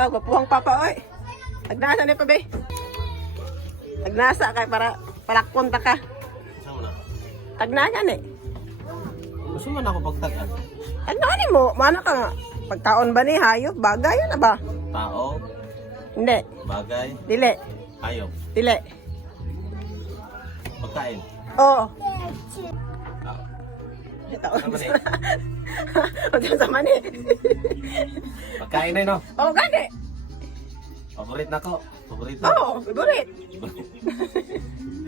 Oh, gapuhang papa, oy. Tagnasa ni pa, be. Tagnasa kay para palakpon ta ka. Saan mo na? Tagnagan eh. Gusto man ako pagtagan. Tagnagan mo, mana ka nga. Pagkaon ba ni hayop? Bagay na ba? Tao, Hindi. bagay, Dili. hayop, Dili. pagkain. Oo. Tao. Ito. Sama ni. Ito sa mani. Pagkain na no? Oo, gani. Paborit na ko. Paborit na. Oo, favorite.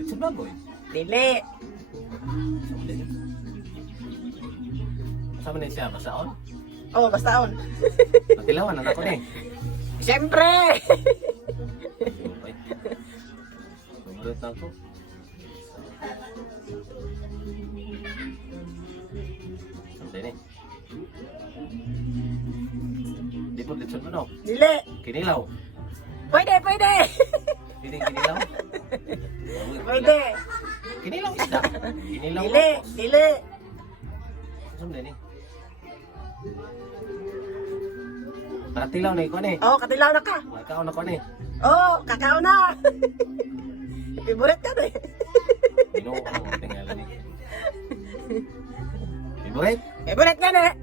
Ito baboy. Dili. Sama ni siya, basaon? Oo, bastaon. Matilawan na ako ni. Siyempre. Paborit na ako. Sampai ni. Di po dito sa ano? Dili. Kinilaw. Pwede, pwede. Hindi kinilaw. Pwede. Kinilaw isda. Kinilaw. Dili. Dili. Sampai ni. Para tilaw na iko ni. Oo, katilaw na ka. Makaon ako ni. Oo, kakao na. Favorite ka na eh. Ginoo ang tingalan ni. Favorite? Favorite ka na eh.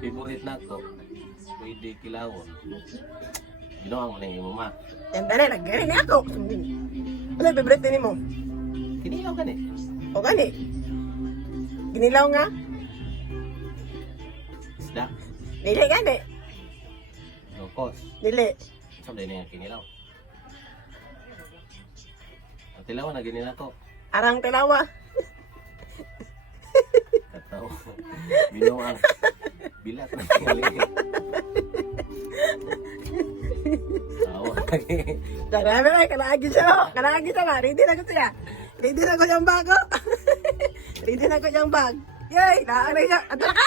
Favorite na ko. Pwede kilawon. Ginoo ang ni mama. Yan tala, nag-galing ako. Ano yung favorite din mo? Kinilaw ka ni. O gani. Ginilaw nga. Isda. Dili gani. Locos. Dili. Sampai ni kinilaw. Ang tilaw na ginila ko. Arang tilawa. Kataw. Ginoo ang bilat na tingalan. Awa lagi. Darami na, kalaagi siya. Kalaagi siya na. Ready na ko siya. Ready na ko siyang bago. Ready na ko siyang bag. Yay! Naanay siya. Ato na ka?